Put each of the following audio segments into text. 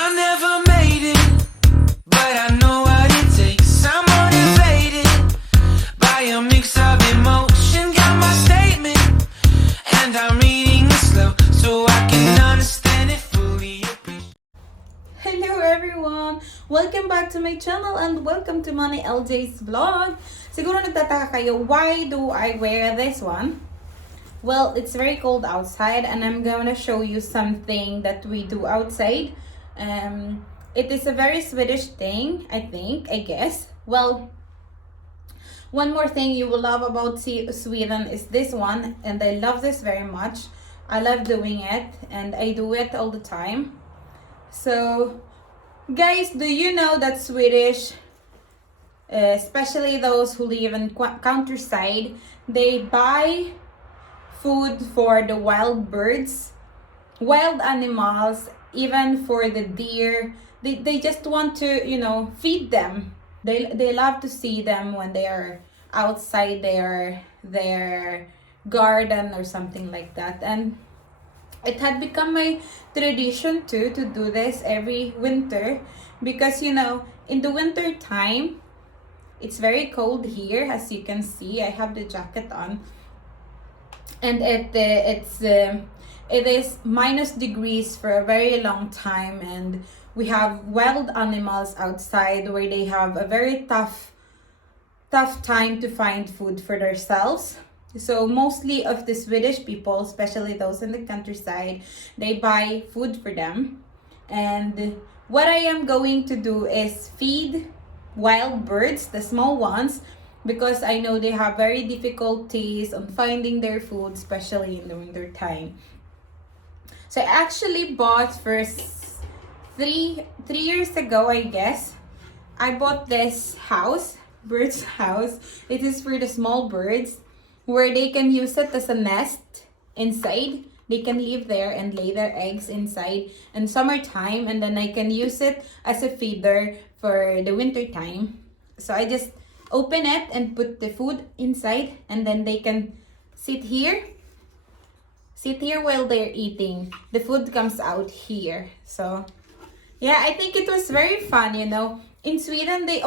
I never made it, but I know what it takes. I'm motivated by a mix of emotion. Got my statement, and I'm reading it slow so I can understand it fully. Hello everyone! Welcome back to my channel and welcome to Money LJ's vlog. Siguro nagtataka kayo, why do I wear this one? Well, it's very cold outside and I'm gonna show you something that we do outside. It is a very Swedish thing, I guess. Well, one more thing you will love about Sweden is this one, and I love this very much. I love doing it and I do it all the time. So, guys, do you know that Swedish, especially those who live in countryside, they buy food for the wild birds, wild animals, even for the deer. They just want to, feed them. They love to see them when they are outside their garden or something like that. And it had become my tradition too to do this every winter because in the winter time it's very cold here. As you can see, I have the jacket on, and it is minus degrees for a very long time, and we have wild animals outside where they have a very tough time to find food for themselves. So mostly of the Swedish people, especially those in the countryside, they buy food for them. And what I am going to do is feed wild birds, the small ones, because I know they have very difficulties on finding their food, especially in the winter time. So I actually bought first three years ago, I guess. I bought this house, bird's house. It is for the small birds, where they can use it as a nest inside. They can live there and lay their eggs inside in summertime, and then I can use it as a feeder for the winter time. So I just open it and put the food inside, and then they can sit here while they're eating. The food comes out here. So yeah, I think it was very fun. In Sweden they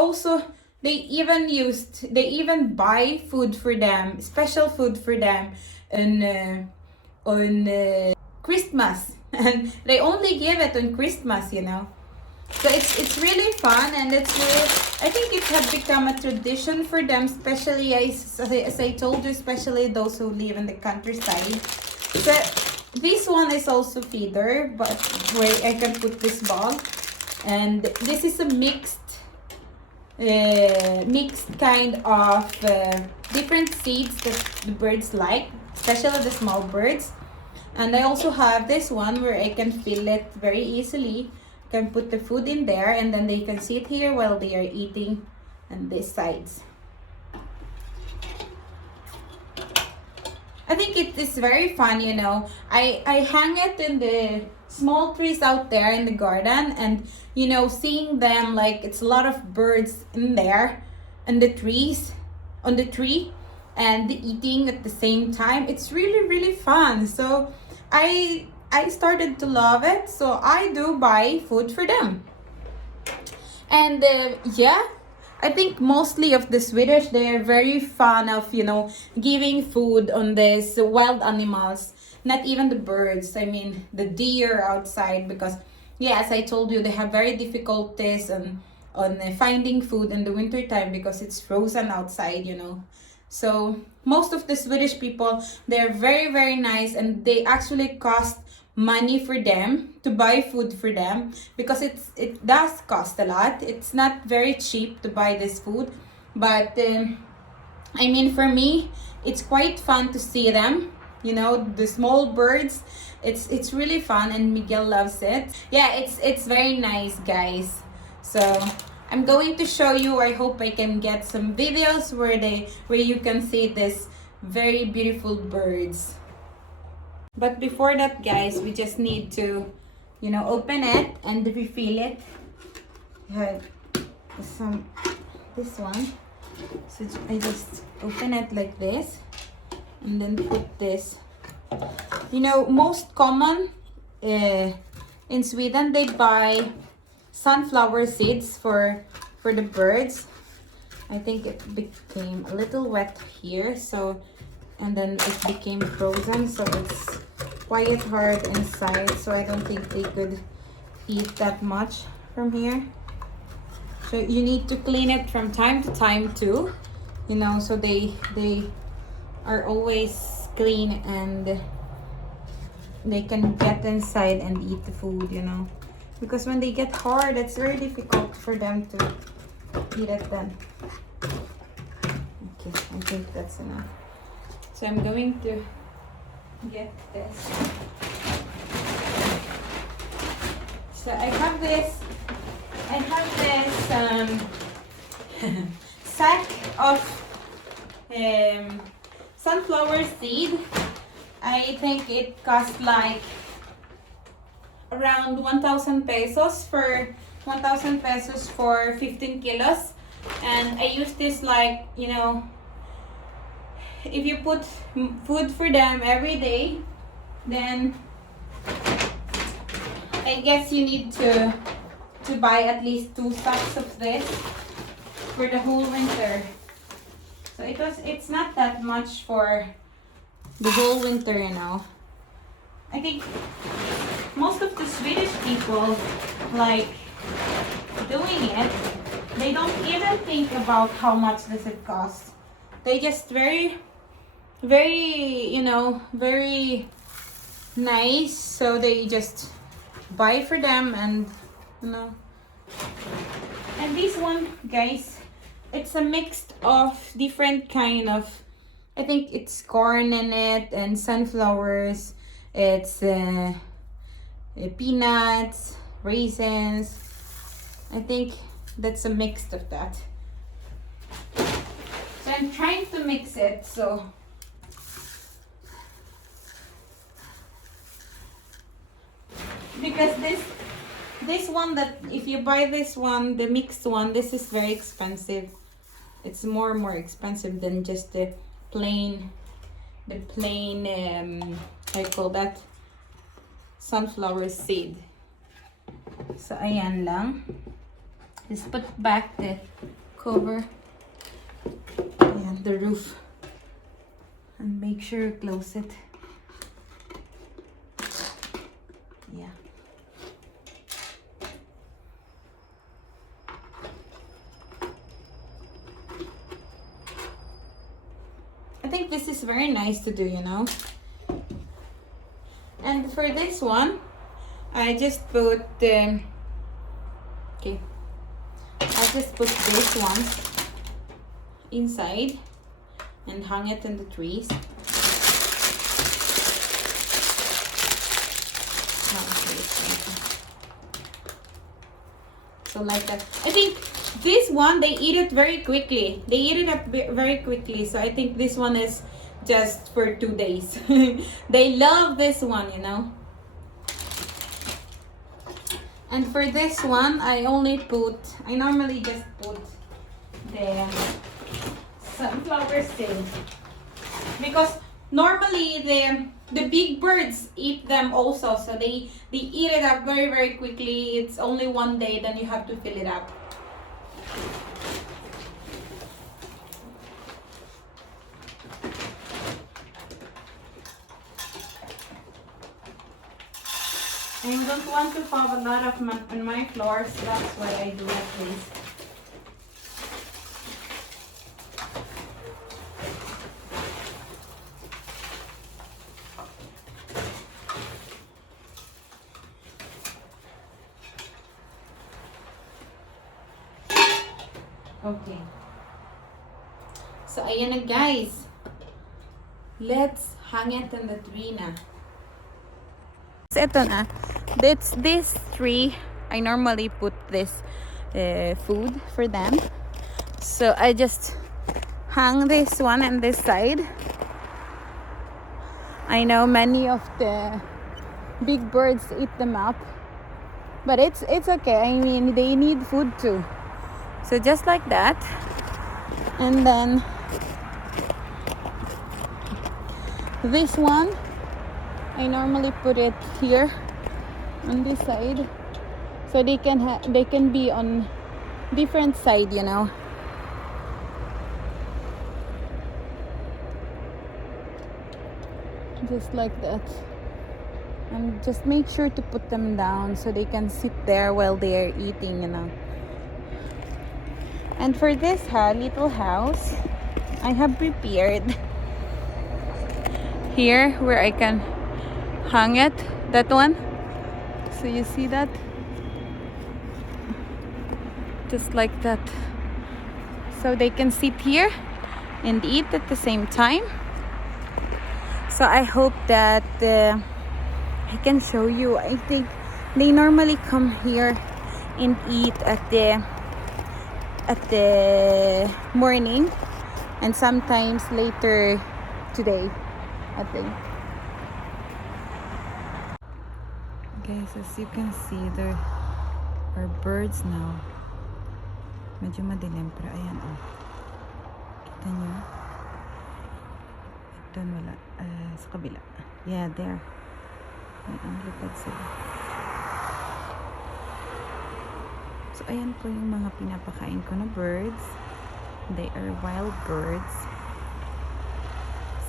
even buy food for them, special food for them on Christmas, and they only give it on Christmas. So it's really fun, and I think it had become a tradition for them, especially as I told you, especially those who live in the countryside. So this one is also feeder, but where I can put this bag, and this is a mixed kind of different seeds that the birds like, especially the small birds. And I also have this one where I can fill it very easily. Can put the food in there, and then they can sit here while they are eating on these sides. I think it is very fun. I hang it in the small trees out there in the garden, and seeing them, like, it's a lot of birds in there and the trees on the tree and eating at the same time. It's really, really fun. So I started to love it, so I do buy food for them. And I think mostly of the Swedish, they are very fond of giving food on these wild animals, not even the birds. I mean the deer outside, because as I told you, they have very difficulties on finding food in the winter time because it's frozen outside. So most of the Swedish people, they're very, very nice, and they actually cost money for them to buy food for them, because it does cost a lot. It's not very cheap to buy this food, but I mean, for me, it's quite fun to see them, the small birds. It's really fun, and Miguel loves it. Yeah, it's very nice, guys. So I'm going to show you. I hope I can get some videos where you can see this very beautiful birds. But before that, guys, we just need to open it and refill it. This one. So I just open it like this, and then put this. Most common in Sweden they buy sunflower seeds for the birds. I think it became a little wet here, so, and then it became frozen, so it's quite hard inside, so I don't think they could eat that much from here. So you need to clean it from time to time too, you know, so they are always clean and they can get inside and eat the food, you know, because when they get hard, it's very difficult for them to eat it then. Okay, I think that's enough. So I'm going to get this. So I have this sack of sunflower seed. I think it cost like around 1,000 pesos for 15 kilos. And I use this, like, you know, if you put food for them every day, then I guess you need to buy at least 2 sacks of this for the whole winter. So it's not that much for the whole winter, you know. I think most of the Swedish people like doing it. They don't even think about how much does it cost. They just very, you know, very nice. So they just buy for them, and you know. And this one, guys, it's a mix of different kind of, I think it's corn in it and sunflowers. It's peanuts, raisins. I think that's a mix of that. So I'm trying to mix it, so because this one, that if you buy this one, the mixed one, this is very expensive. It's more expensive than just the plain I call that sunflower seed. So ayan lang. Just put back the cover and the roof and make sure you close it. Yeah. I think this is very nice to do, you know. And for this one, I just put I just put this one inside and hung it in the trees. So like that. I think this one, they eat it very quickly. They eat it up very quickly. So I think this one is just for 2 days. They love this one, you know. And for this one, I normally just put the sunflower seed, because normally the big birds eat them also, so they eat it up very quickly. It's only 1 day, then you have to fill it up. I don't want to have a lot of on my floor, so that's why I do like this. Okay. So ayan na, guys. Let's hang it in the tree na. Ito na. This tree, I normally put this food for them. So I just hang this one on this side. I know many of the big birds eat them up, but it's okay. I mean, they need food too. So just like that. And then this one, I normally put it here on this side, so they can be on different side, you know. Just like that. And just make sure to put them down so they can sit there while they are eating, you know. And for this little house, I have prepared here where I can hang it, that one. So you see that? Just like that. So they can sit here and eat at the same time. So I hope that I can show you. I think they normally come here and eat at the morning and sometimes later today, I think. Guys, as you can see, there are birds now. Medyo madilim, pero ayan, oh. Kita nyo? Doon wala. Sa kabila. Yeah, there. Ayan, lipad sila. So, ayan po yung mga pinapakain ko na birds. They are wild birds.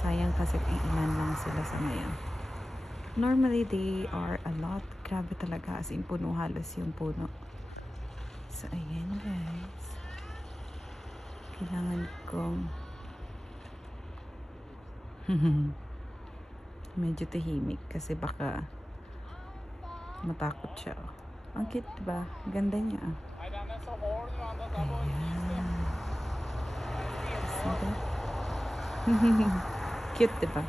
Sayang kasi ang ilan lang sila sa ngayon. Normally, they are a lot. Grabe talaga. As in, puno halos yung puno. So, ayan guys. Kailangan kong medyo tahimik kasi baka matakot siya. Ang cute, diba? Ganda niya. Ayan. Cute, diba?